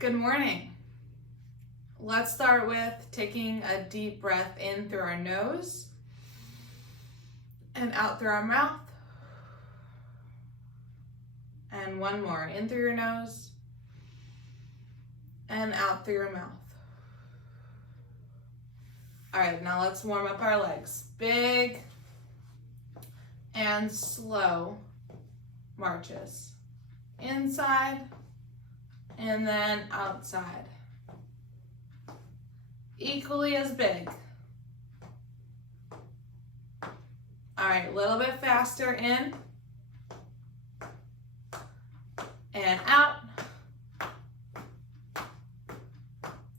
Good morning. Let's start with taking a deep breath in through our nose and out through our mouth. And one more, in through your nose and out through your mouth. All right, now let's warm up our legs. Big and slow marches. Inside and then outside. Equally as big. All right, a little bit faster in and out.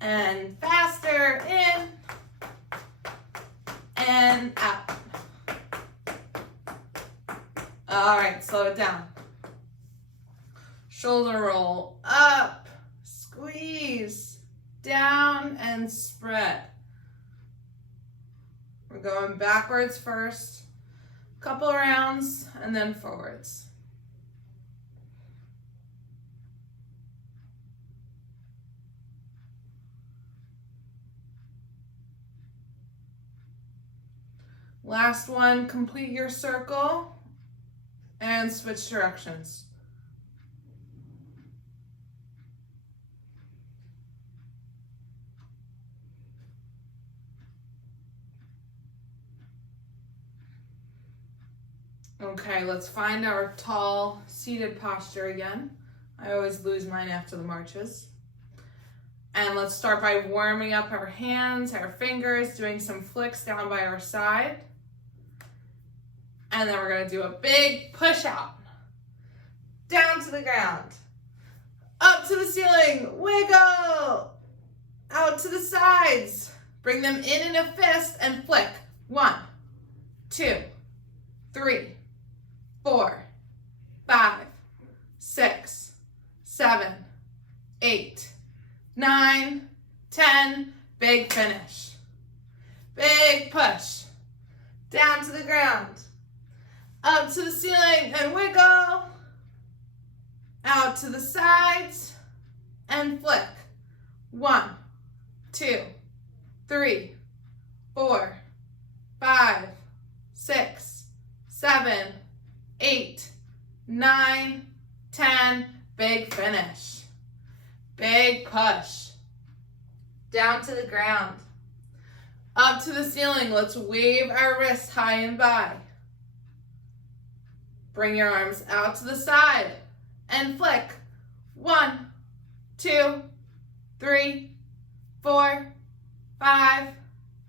And faster in and out. All right, slow it down. Shoulder roll up, squeeze, down and spread. We're going backwards first, couple rounds, and then forwards. Last one, complete your circle and switch directions. Okay, let's find our tall seated posture again. I always lose mine after the marches. And let's start by warming up our hands, our fingers, doing some flicks down by our side. And then we're gonna do a big push out. Down to the ground. Up to the ceiling, wiggle. Out to the sides. Bring them in a fist and flick. 1, 2, 3, 4, 5, 6, 7, 8, 9, 10. Big finish. Big push. Down to the ground. Up to the ceiling and wiggle. Out to the sides and flick. 1, 2, 3, 4, 5, 6, 7, 8, 9, 10. Big finish. Big push. Down to the ground. Up to the ceiling. Let's wave our wrists high and by. Bring your arms out to the side and flick. 1, 2, 3, 4, 5,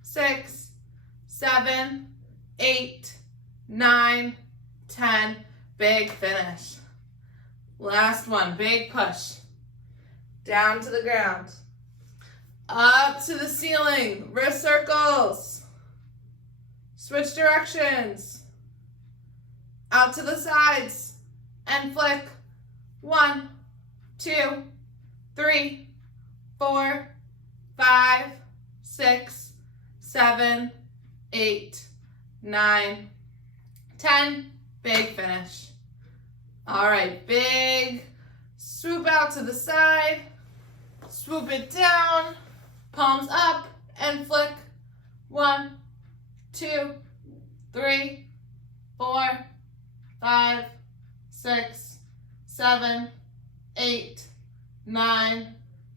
6, 7, 8, 9, 10. Big finish. Last one, big push. Down to the ground. Up to the ceiling, wrist circles. Switch directions. Out to the sides and flick. 1, 2, 3, 4, 5, 6, 7, 8, 9, 10. Big finish. All right, big swoop out to the side. Swoop it down. Palms up and flick. 1, 2, 3, 4, 5, 6, 7, 8, 9,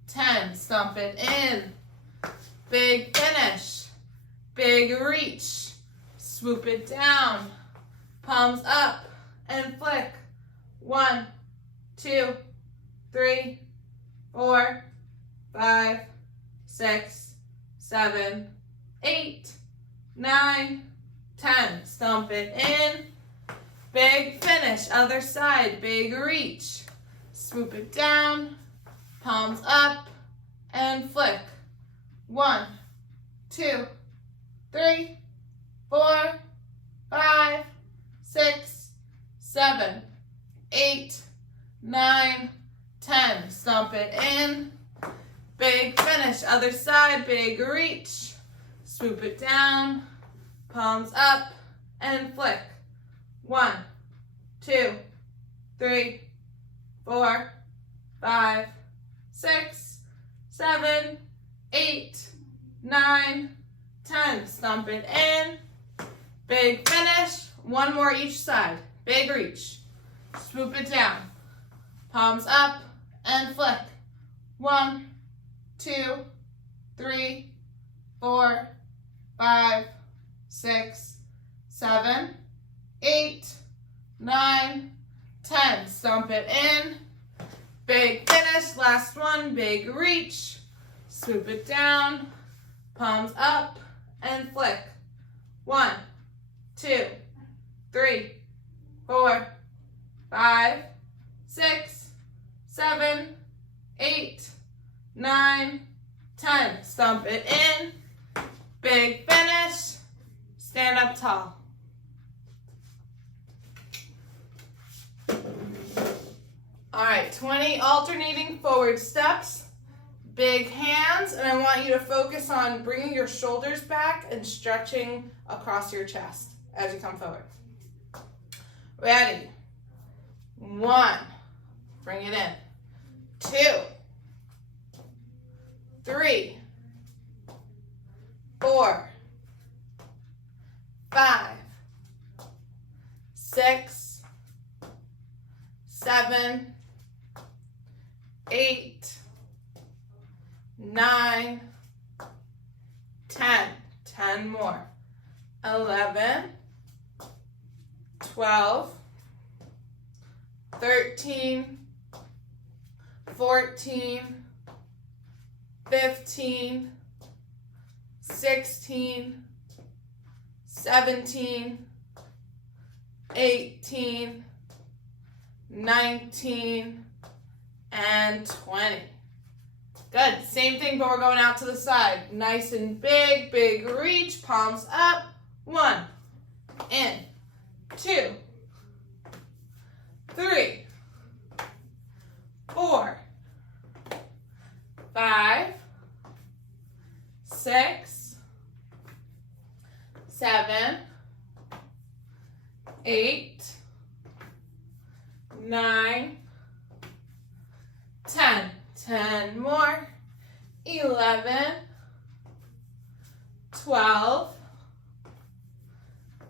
10. Stomp it in. Big finish. Big reach. Swoop it down. Palms up and flick. 1, 2, 3, 4, 5, 6, 7, 8, 9, 10. Stomp it in. Big finish. Other side. Big reach. Swoop it down. Palms up and flick. 1, 2, 3, 4, 5, 6, 7, 8, 9, 10. Stomp it in. Big finish. Other side. Big reach. Swoop it down. Palms up and flick. 1, 2, 3, 4, 5, 6, 7, 8, 9, 10. Stomp it in. Big finish. One more each side. Big reach. Swoop it down. Palms up and flick. 1, 2, 3, 4, 5, 6, 7, 8, 9, 10. Stomp it in. Big finish. Last one. Big reach. Swoop it down. Palms up and flick. 1, 2, 3, 4, 5, 6, 7, 8, 9, 10. Stomp it in. Big finish. Stand up tall. All right, 20 alternating forward steps. Big hands, and I want you to focus on bringing your shoulders back and stretching across your chest as you come forward. Ready? 1. Bring it in. 2. 3. 4. 5. 6. 7. 8. 9, 10, 10 more, 11, 12, 13, 14, 15, 16, 17, 18, 19, and 20. Good. Same thing, but we're going out to the side. Nice and big, big reach. Palms up. 1. In. 2. 3. 4. 5. 6. 7. 8. 9. 10. 10 more, 11, 12,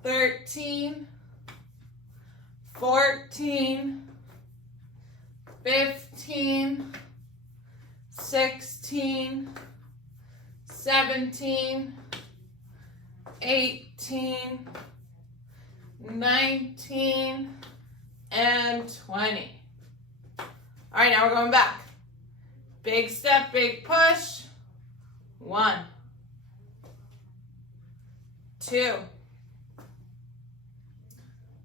13, 14, 15, 16, 17, 18, 19, and 20. All right, now we're going back. Big step, big push. 1, 2,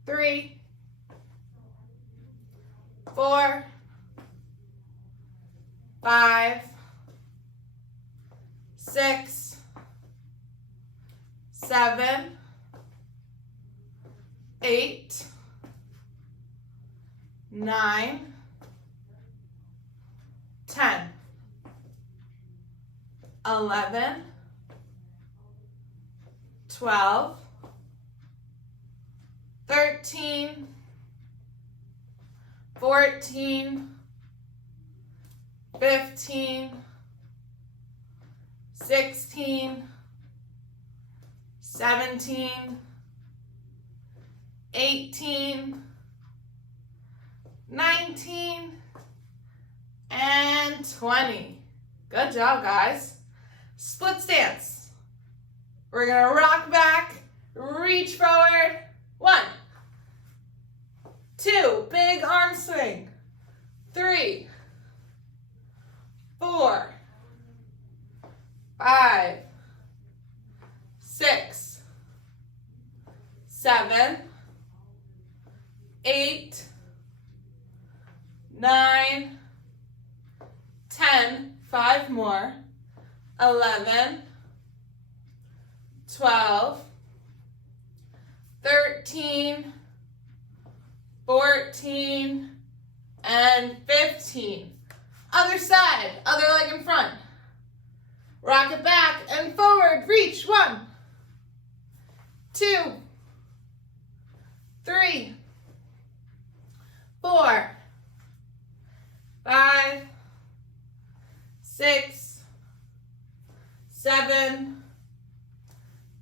3, 4, 5, 6, 7, 8, 9, 10, 11, 12, 13, 14, 15, 16, 17, 18, 19, and 20. Good job, guys. Split stance. We're gonna rock back, reach forward. 1, 2, big arm swing. 3, 4, 5, 6, 7, 8, 9, 10, 5 more, 11, 12, 13, 14, and 15. Other side, other leg in front. Rock it back and forward, reach. 1, 2, 3, 4, 5, 6, 7,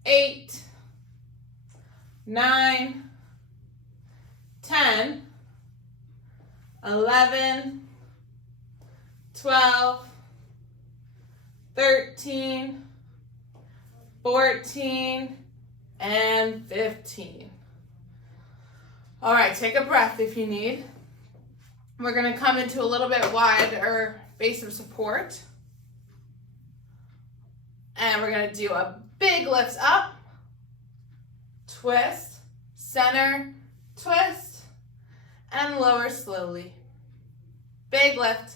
8, 9, 10, 11, 12, 13, 14, and 15. All right, take a breath if you need. We're going to come into a little bit wider base of support. And we're going to do a big lift up, twist, center, twist, and lower slowly. Big lift,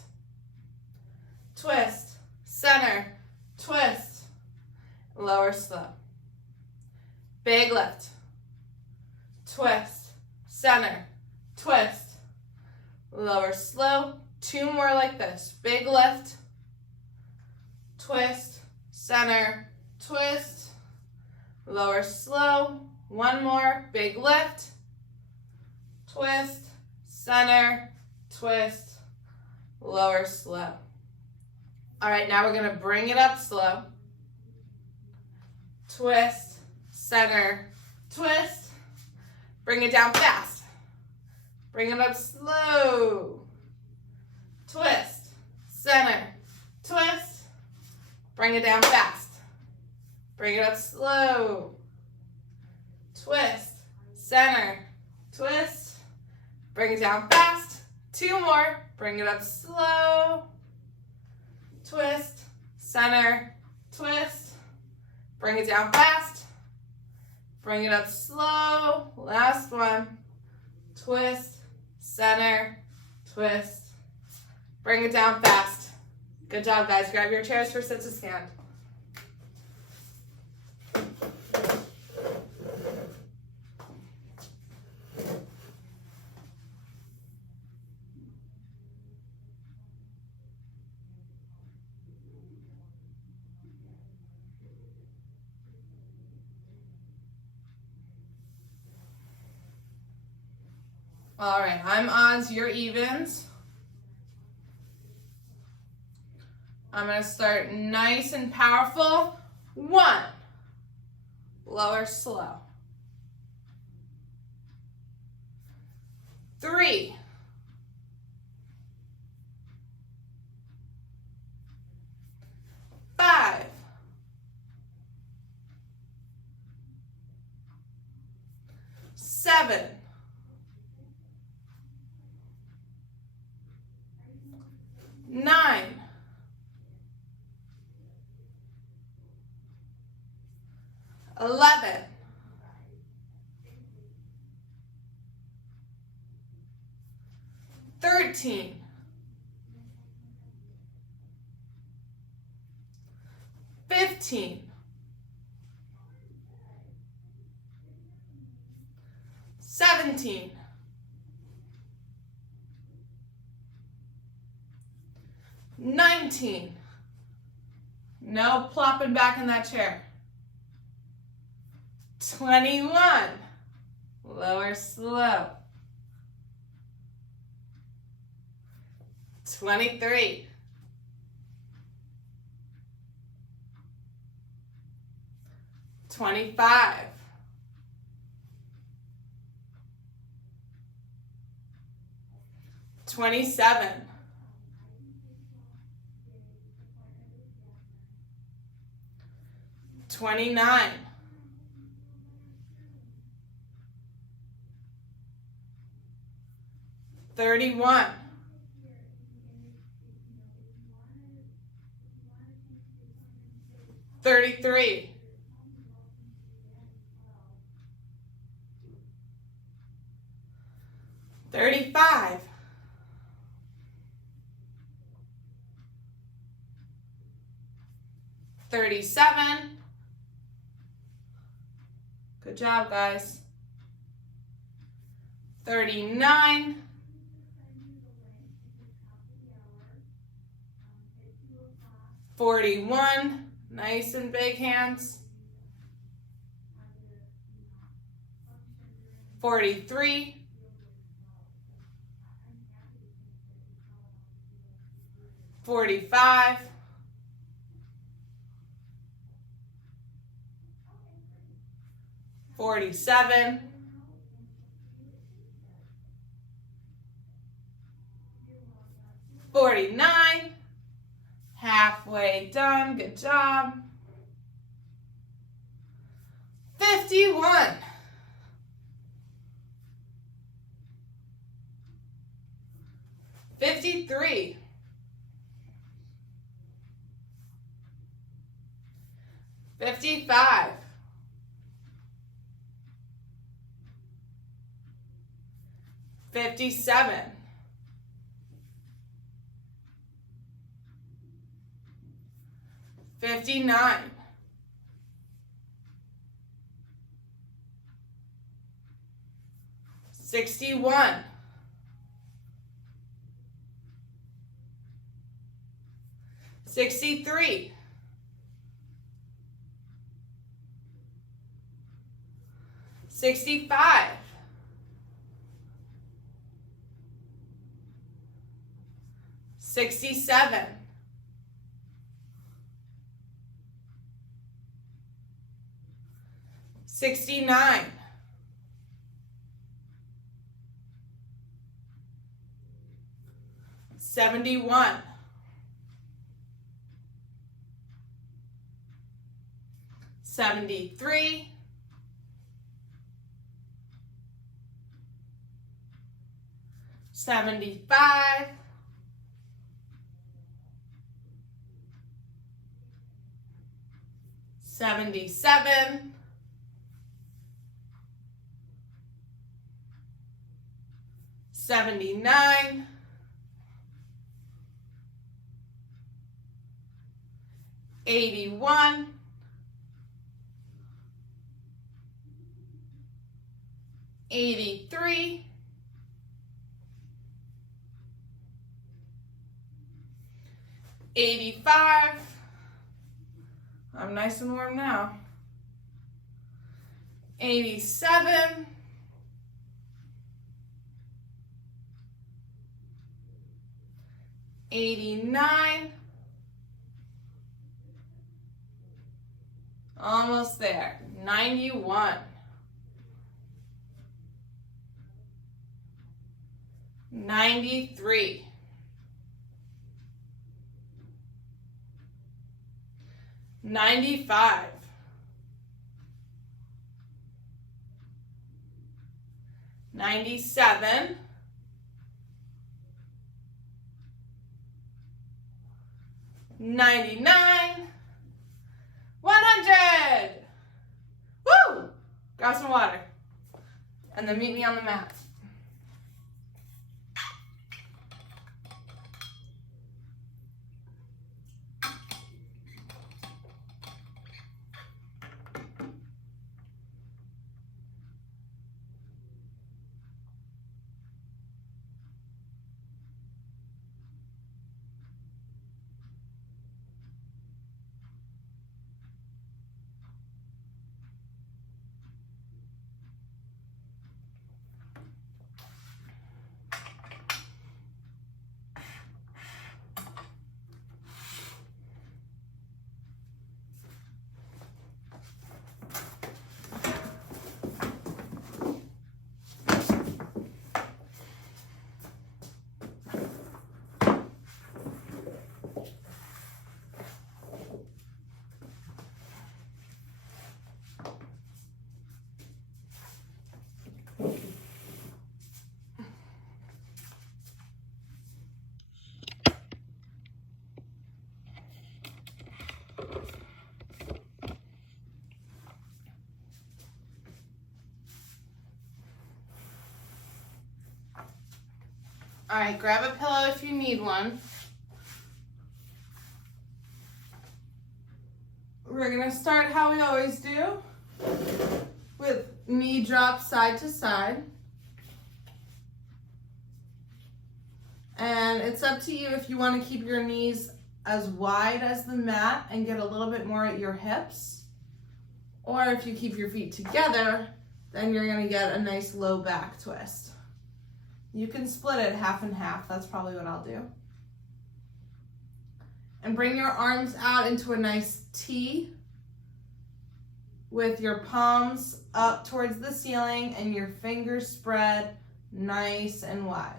twist, center, twist, lower slow. Big lift, twist, center, twist, lower slow. 2 more like this. Big lift, twist, center, twist, lower slow. 1 more. Big lift, twist, center, twist, lower slow. All right, now we're going to bring it up slow. Twist, center, twist. Bring it down fast. Bring it up slow. Twist, center, twist. Bring it down fast. Bring it up slow. Twist, center, twist. Bring it down fast. 2 more. Bring it up slow. Twist, center, twist. Bring it down fast. Bring it up slow. Last one. Twist, center, twist. Bring it down fast. Good job, guys. Grab your chairs for sit to stand. All right, I'm odds, you're evens. I'm going to start nice and powerful. 1, lower slow. 3, 5, 7, 9, 11, 13, 15, 17, 19. No plopping back in that chair. 21. Lower slow. 23. 25. 27. 29. 31. 33. 35. 37. Good job, guys. 39. 41. Nice and big hands. 43. 45. 47, 49, halfway done, good job. 51, 53, 55, 57, 59, 61, 63, 65, 67, 69, 71, 73, 75, 77, 79, 81, 83, 85. I'm nice and warm now. 87, 89, almost there. 91, 93, 95, 97, 99, 100. Woo! Grab some water. And then meet me on the mat. All right, grab a pillow if you need one. We're gonna start how we always do, with knee drop side to side. And it's up to you if you want to keep your knees as wide as the mat and get a little bit more at your hips. Or if you keep your feet together, then you're gonna get a nice low back twist. You can split it half and half. That's probably what I'll do. And bring your arms out into a nice T with your palms up towards the ceiling and your fingers spread nice and wide.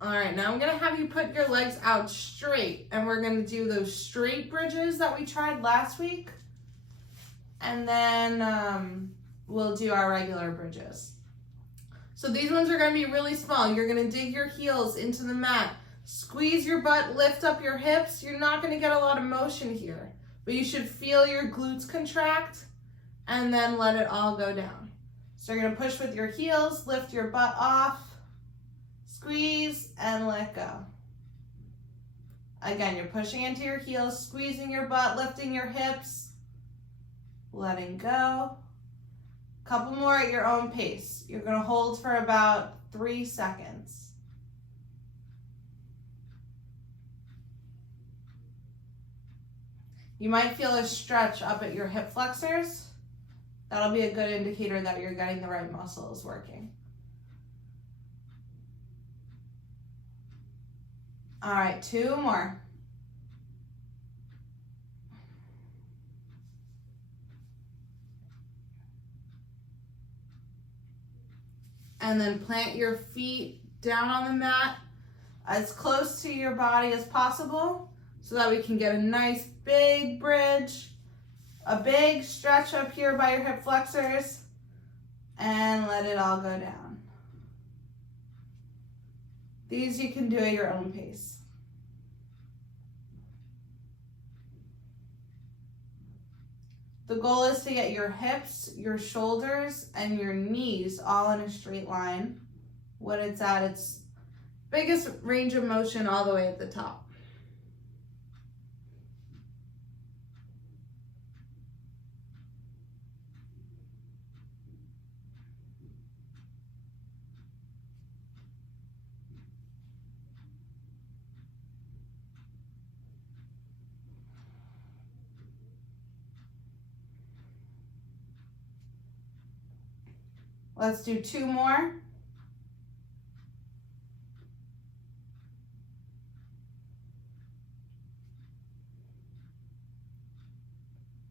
All right, now I'm gonna have you put your legs out straight, and we're gonna do those straight bridges that we tried last week. And then we'll do our regular bridges. So these ones are gonna be really small. You're gonna dig your heels into the mat, squeeze your butt, lift up your hips. You're not gonna get a lot of motion here, but you should feel your glutes contract and then let it all go down. So you're gonna push with your heels, lift your butt off, squeeze and let go. Again, you're pushing into your heels, squeezing your butt, lifting your hips, letting go. Couple more at your own pace. You're going to hold for about 3 seconds. You might feel a stretch up at your hip flexors. That'll be a good indicator that you're getting the right muscles working. All right, 2 more. And then plant your feet down on the mat as close to your body as possible so that we can get a nice big bridge, a big stretch up here by your hip flexors, and let it all go down. These you can do at your own pace. The goal is to get your hips, your shoulders, and your knees all in a straight line when it's at its biggest range of motion all the way at the top. Let's do 2 more.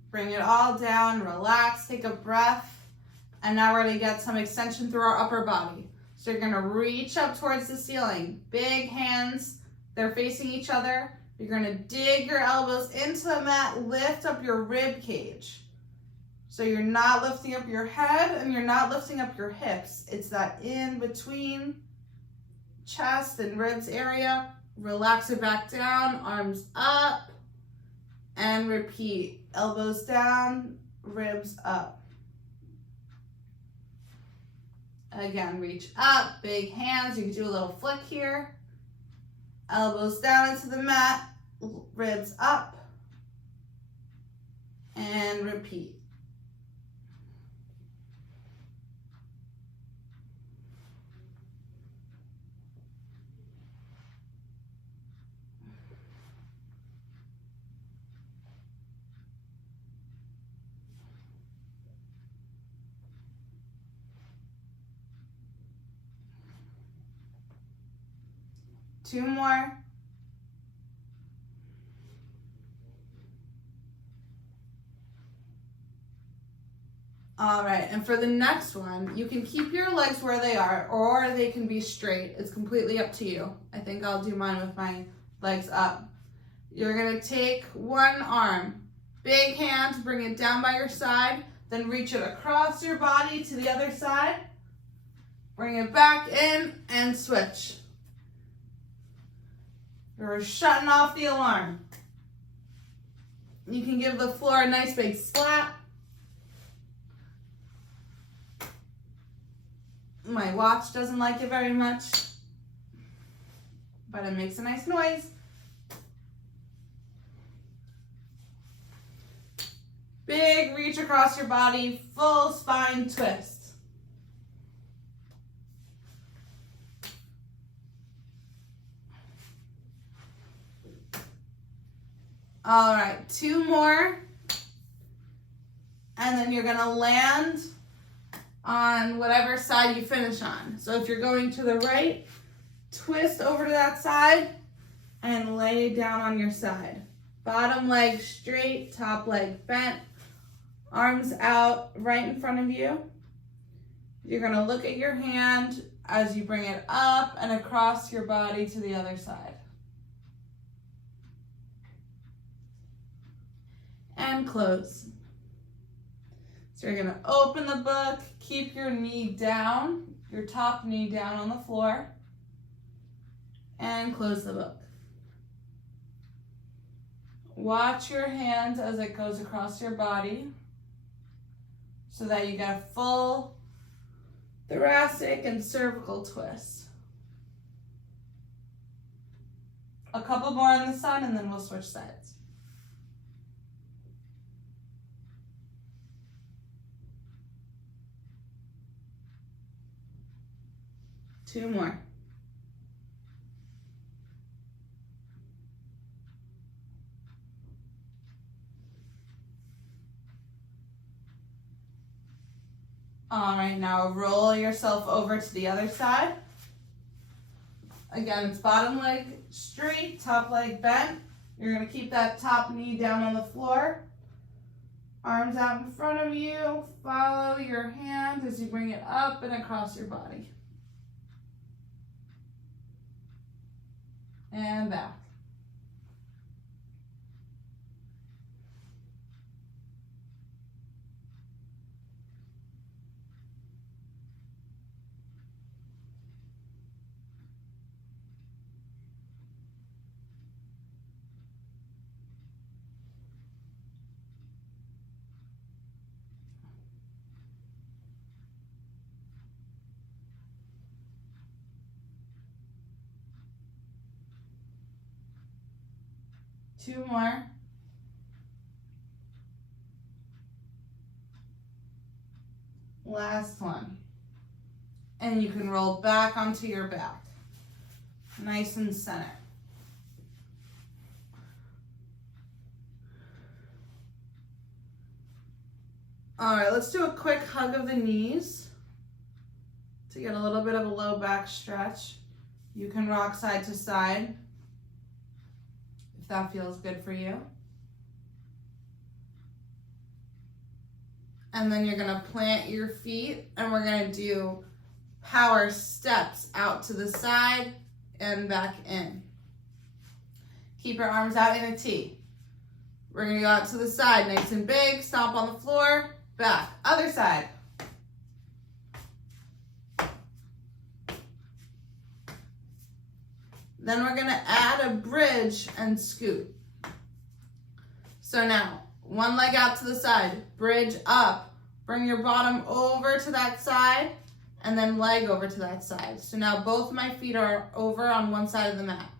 Bring it all down, relax, take a breath. And now we're gonna get some extension through our upper body. So you're gonna reach up towards the ceiling. Big hands, they're facing each other. You're gonna dig your elbows into the mat, lift up your rib cage. So you're not lifting up your head and you're not lifting up your hips. It's that in between chest and ribs area. Relax it back down, arms up, and repeat. Elbows down, ribs up. Again, reach up, big hands. You can do a little flick here. Elbows down into the mat, ribs up, and repeat. Two more. All right, and for the next one, you can keep your legs where they are, or they can be straight. It's completely up to you. I think I'll do mine with my legs up. You're gonna take one arm, big hands, bring it down by your side, then reach it across your body to the other side. Bring it back in and switch. You're shutting off the alarm. You can give the floor a nice big slap. My watch doesn't like it very much, but it makes a nice noise. Big reach across your body, full spine twist. All right, 2 more. And then you're gonna land on whatever side you finish on. So if you're going to the right, twist over to that side and lay down on your side. Bottom leg straight, top leg bent, arms out right in front of you. You're gonna look at your hand as you bring it up and across your body to the other side. And close. So you're gonna open the book, keep your knee down, your top knee down on the floor, and close the book. Watch your hand as it goes across your body so that you get a full thoracic and cervical twist. A couple more on the side and then we'll switch sides. Two more. All right, now roll yourself over to the other side. Again, it's bottom leg straight, top leg bent. You're gonna keep that top knee down on the floor. Arms out in front of you. Follow your hand as you bring it up and across your body. And back. Two more. Last one. And you can roll back onto your back. Nice and center. All right, let's do a quick hug of the knees to get a little bit of a low back stretch. You can rock side to side if that feels good for you. And then you're gonna plant your feet and we're gonna do power steps out to the side and back in. Keep your arms out in a T. We're gonna go out to the side, nice and big, stomp on the floor, back. Other side. Then we're gonna add a bridge and scoot. So now, one leg out to the side, bridge up, bring your bottom over to that side, and then leg over to that side. So now both my feet are over on one side of the mat.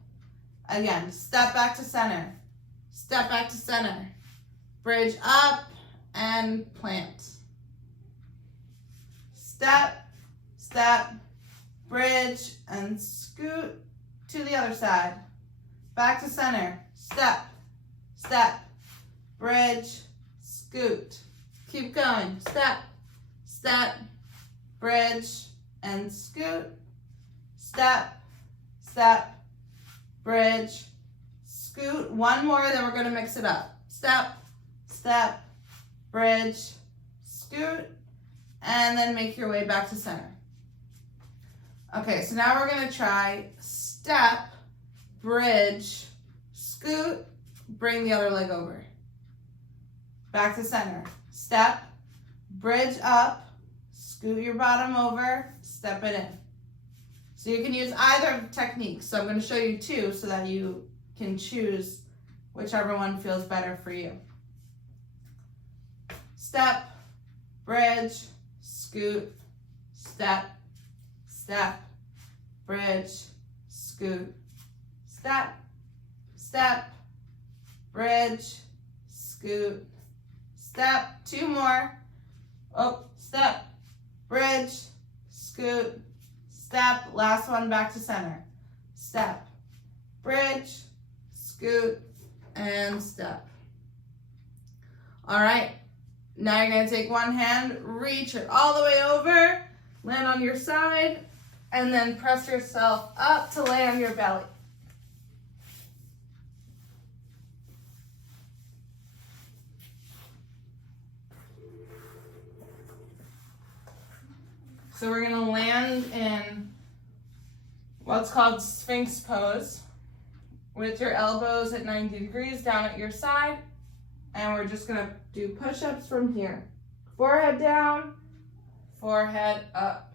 Again, step back to center, step back to center, bridge up and plant. Step, step, bridge, and scoot to the other side. Back to center, step, step, bridge, scoot. Keep going, step, step, bridge, and scoot. Step, step, bridge, scoot. One more, then we're gonna mix it up. Step, step, bridge, scoot, and then make your way back to center. Okay, so now we're gonna try step, bridge, scoot, bring the other leg over. Back to center. Step, bridge up, scoot your bottom over, step it in. So you can use either technique. So I'm going to show you two so that you can choose whichever one feels better for you. Step, bridge, scoot, step, step, bridge, scoot, step, step, bridge, scoot, step, 2 more. Oh, step, bridge, scoot, step, last one back to center. Step, bridge, scoot, and step. All right, now you're gonna take one hand, reach it all the way over, land on your side, and then press yourself up to lay on your belly. So we're gonna land in what's called Sphinx pose with your elbows at 90 degrees down at your side. And we're just gonna do push-ups from here. Forehead down, forehead up.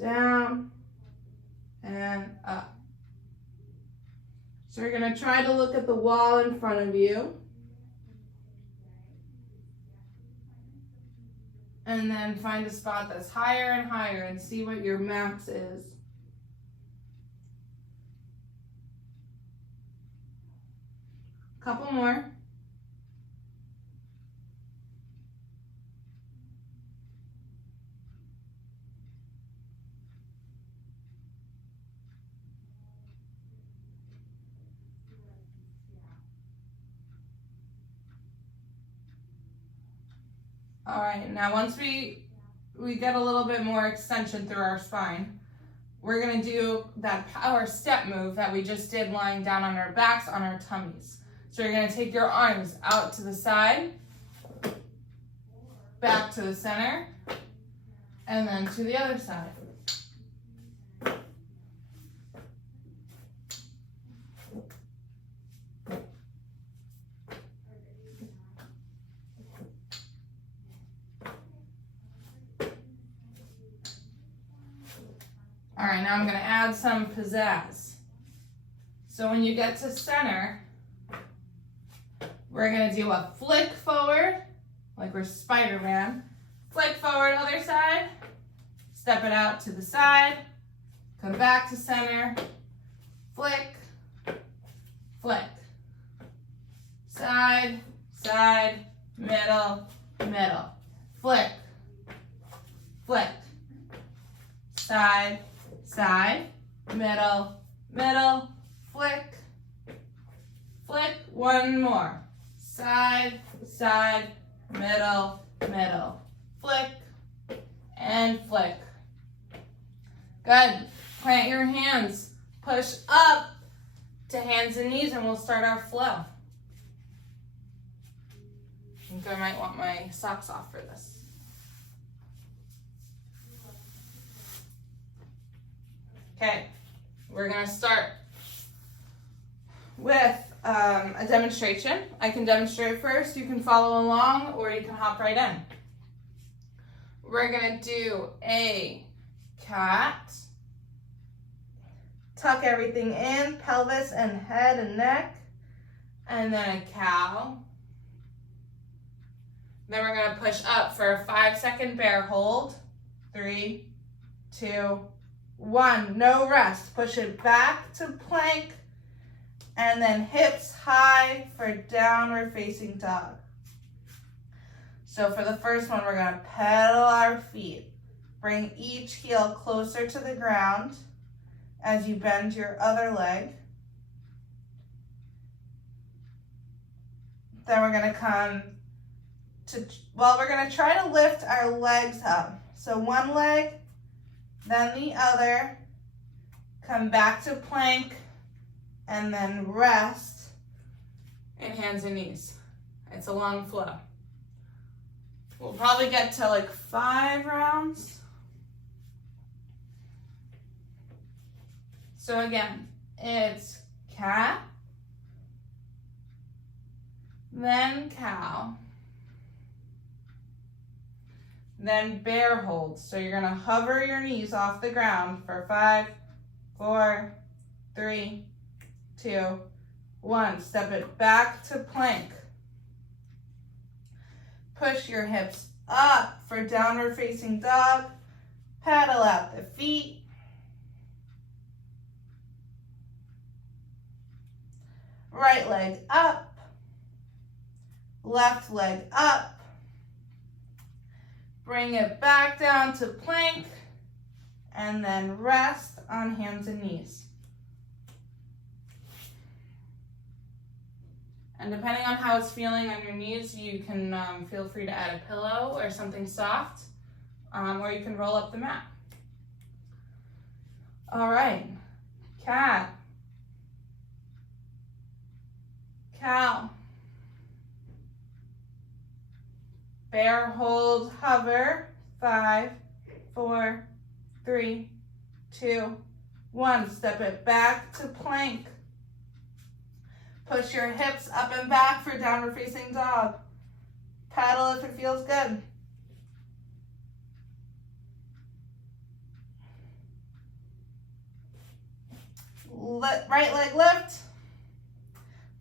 Down and up. So you're gonna try to look at the wall in front of you. And then find a spot that's higher and higher and see what your max is. Couple more. All right, now once we get a little bit more extension through our spine, we're gonna do that power step move that we just did lying down on our backs, on our tummies. So you're gonna take your arms out to the side, back to the center, and then to the other side. All right, now I'm gonna add some pizzazz. So when you get to center, we're gonna do a flick forward, like we're Spider-Man. Flick forward, other side, step it out to the side, come back to center, flick, flick. Side, side, middle, middle. Flick, flick. Side, side, middle, middle, flick, flick. One more. Side, side, middle, middle, flick, and flick. Good. Plant your hands. Push up to hands and knees, and we'll start our flow. I think I might want my socks off for this. Okay, we're gonna start with a demonstration. I can demonstrate first, you can follow along, or you can hop right in. We're gonna do a cat, tuck everything in, pelvis and head and neck, and then a cow. Then we're gonna push up for a 5-second bear hold. 3, 2, 1, no rest. Push it back to plank, and then hips high for downward facing dog. So for the first one, we're gonna pedal our feet. Bring each heel closer to the ground as you bend your other leg. Then we're gonna come to, we're gonna try to lift our legs up. So one leg, then the other, come back to plank, and then rest in hands and knees. It's a long flow. We'll probably get to like 5 rounds. So again, it's cat, then cow, then bear hold. So you're gonna hover your knees off the ground for 5, 4, 3, 2, 1. Step it back to plank. Push your hips up for downward facing dog. Paddle out the feet. Right leg up. Left leg up. Bring it back down to plank, and then rest on hands and knees. And depending on how it's feeling on your knees, you can feel free to add a pillow or something soft, or you can roll up the mat. All right, cat, cow, bear hold, hover, 5, 4, 3, 2, 1. Step it back to plank. Push your hips up and back for downward facing dog. Paddle if it feels good. Right leg lift,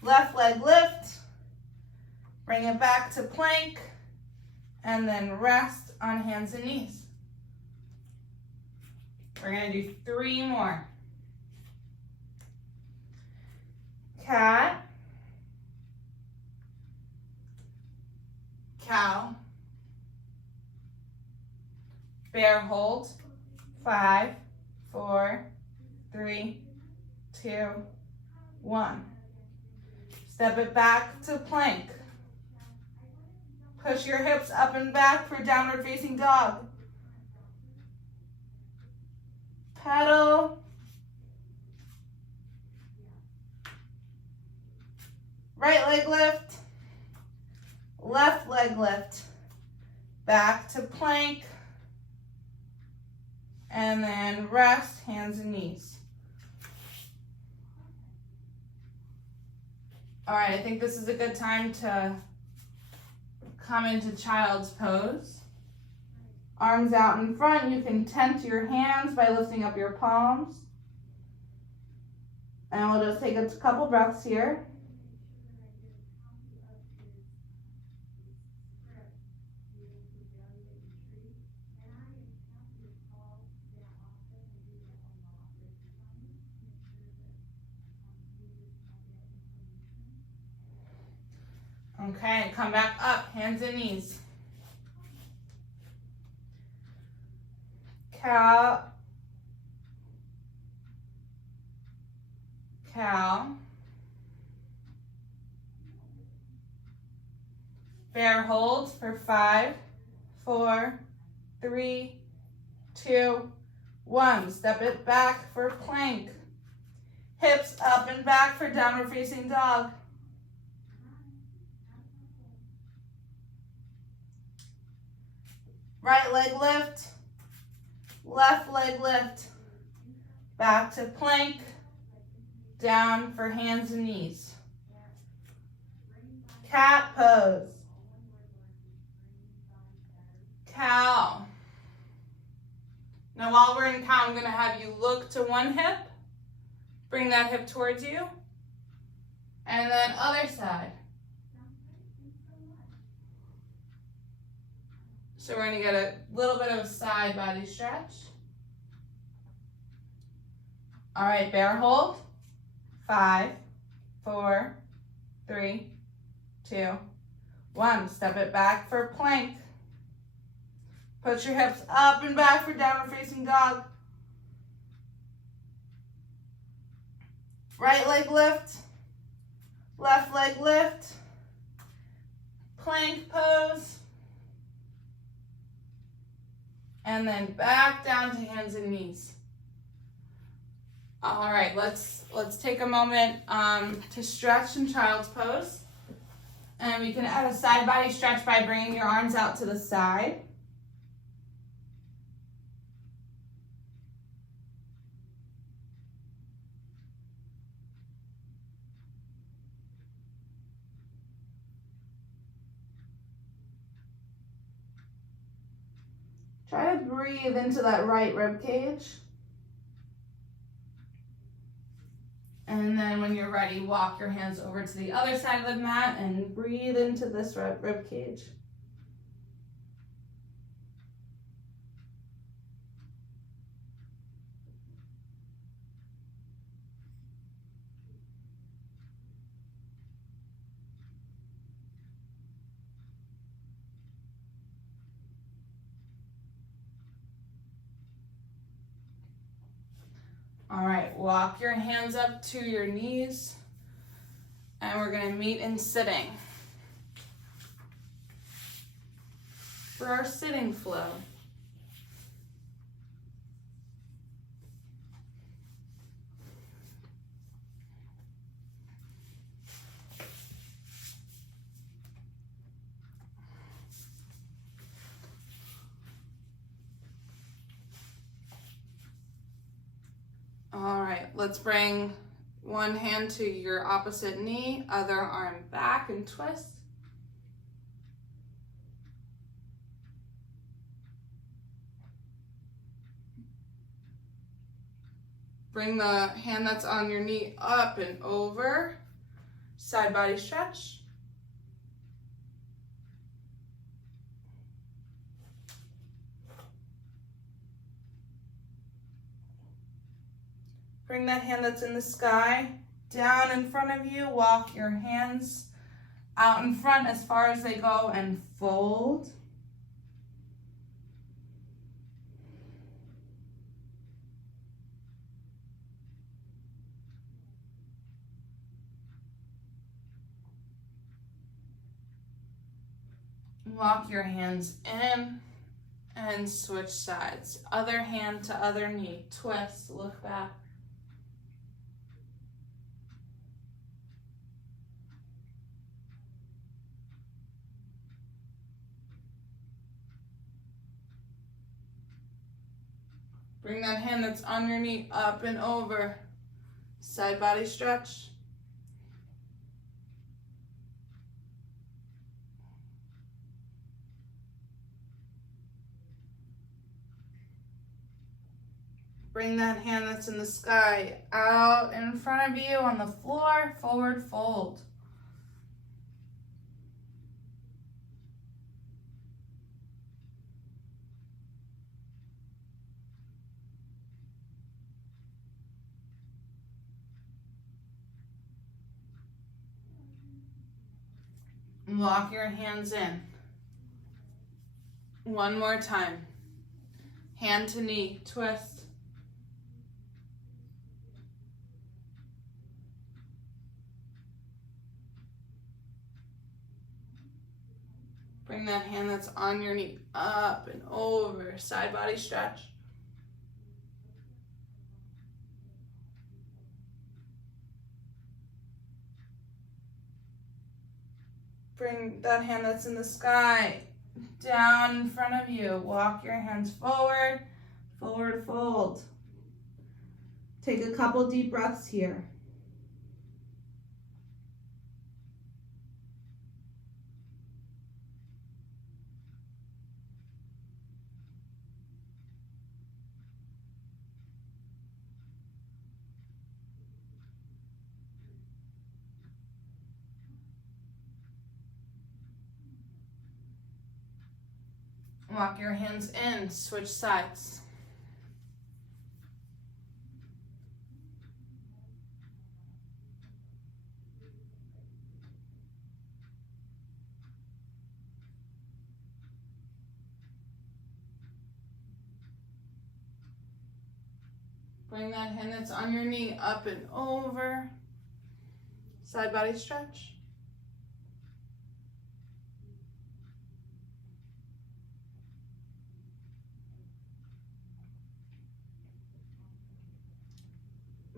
left leg lift, bring it back to plank, and then rest on hands and knees. We're going to do 3 more. Cat, cow, bear hold, 5, 4, 3, 2, 1. Step it back to plank. Push your hips up and back for downward facing dog. Pedal. Right leg lift, left leg lift, back to plank, and then rest, hands and knees. All right, I think this is a good time to come into child's pose. Arms out in front, you can tent your hands by lifting up your palms. And we'll just take a couple breaths here. Okay, come back up, hands and knees. Cow, cow, bear hold for 5, 4, 3, 2, 1. Step it back for plank. Hips up and back for downward facing dog. Right leg lift, left leg lift, back to plank, down for hands and knees. Cat pose. Cow. Now while we're in cow, I'm going to have you look to one hip, bring that hip towards you, and then other side. So we're going to get a little bit of a side body stretch. All right, bear hold. 5, 4, 3, 2, 1. Step it back for plank. Put your hips up and back for downward facing dog. Right leg lift. Left leg lift. Plank pose. And then back down to hands and knees. All right, let's take a moment to stretch in child's pose. And we can add a side body stretch by bringing your arms out to the side. Try to breathe into that right rib cage. And then when you're ready, walk your hands over to the other side of the mat and breathe into this rib cage. All right, walk your hands up to your knees, and we're gonna meet in sitting. For our sitting flow. All right, let's bring one hand to your opposite knee, other arm back and twist. Bring the hand that's on your knee up and over, side body stretch. Bring that hand that's in the sky down in front of you. Walk your hands out in front as far as they go and fold. Walk your hands in and switch sides. Other hand to other knee. Twist, look back. Bring that hand that's on your knee up and over. Side body stretch. Bring that hand that's in the sky out in front of you on the floor, forward fold. Walk your hands in. One more time. Hand to knee, twist. Bring that hand that's on your knee up and over, side body stretch. Bring that hand that's in the sky down in front of you. Walk your hands forward, forward fold. Take a couple deep breaths here. Walk your hands in, switch sides. Bring that hand that's on your knee up and over, side body stretch.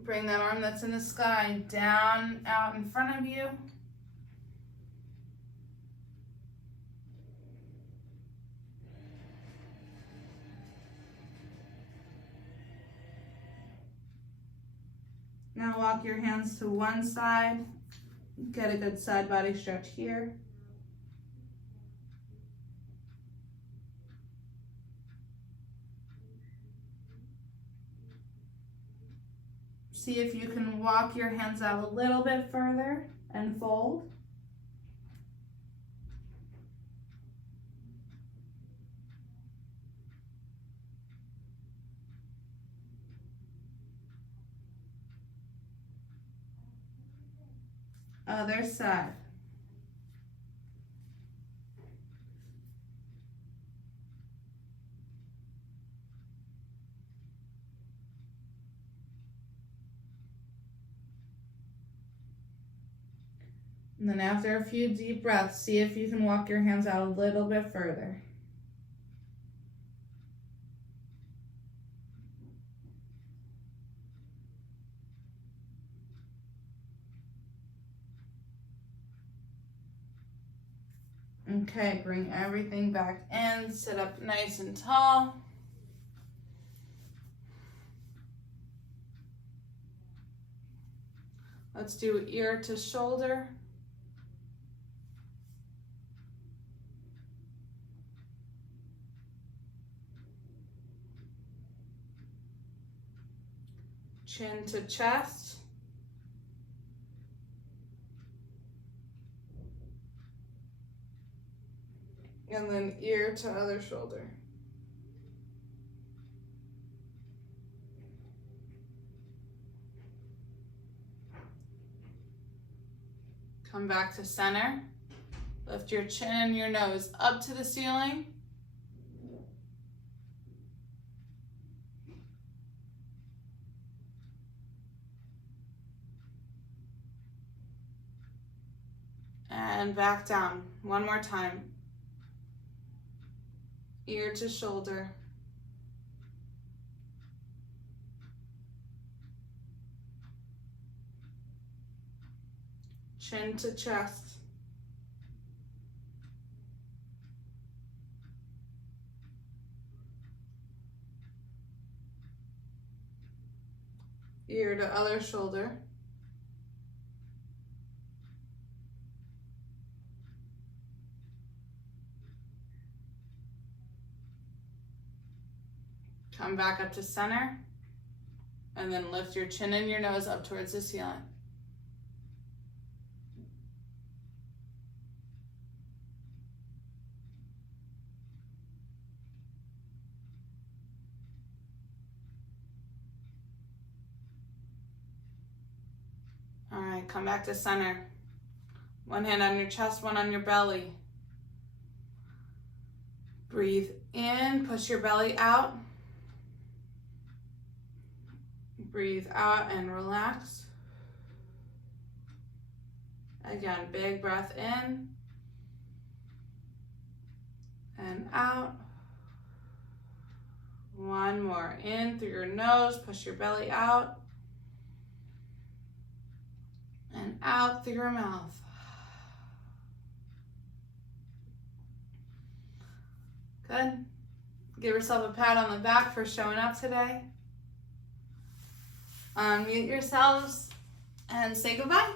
Bring that arm that's in the sky down, out in front of you. Now walk your hands to one side. Get a good side body stretch here. See if you can walk your hands out a little bit further and fold. Other side. And then after a few deep breaths, see if you can walk your hands out a little bit further. Okay, bring everything back in, sit up nice and tall. Let's do ear to shoulder. Chin to chest. And then ear to other shoulder. Come back to center. Lift your chin and your nose up to the ceiling. And back down. One more time. Ear to shoulder. Chin to chest. Ear to other shoulder. Come back up to center, and then lift your chin and your nose up towards the ceiling. All right, come back to center. One hand on your chest, one on your belly. Breathe in, push your belly out. Breathe out and relax. Again, big breath in and out. One more. In through your nose, push your belly out. And out through your mouth. Good. Give yourself a pat on the back for showing up today. Unmute yourselves and say goodbye.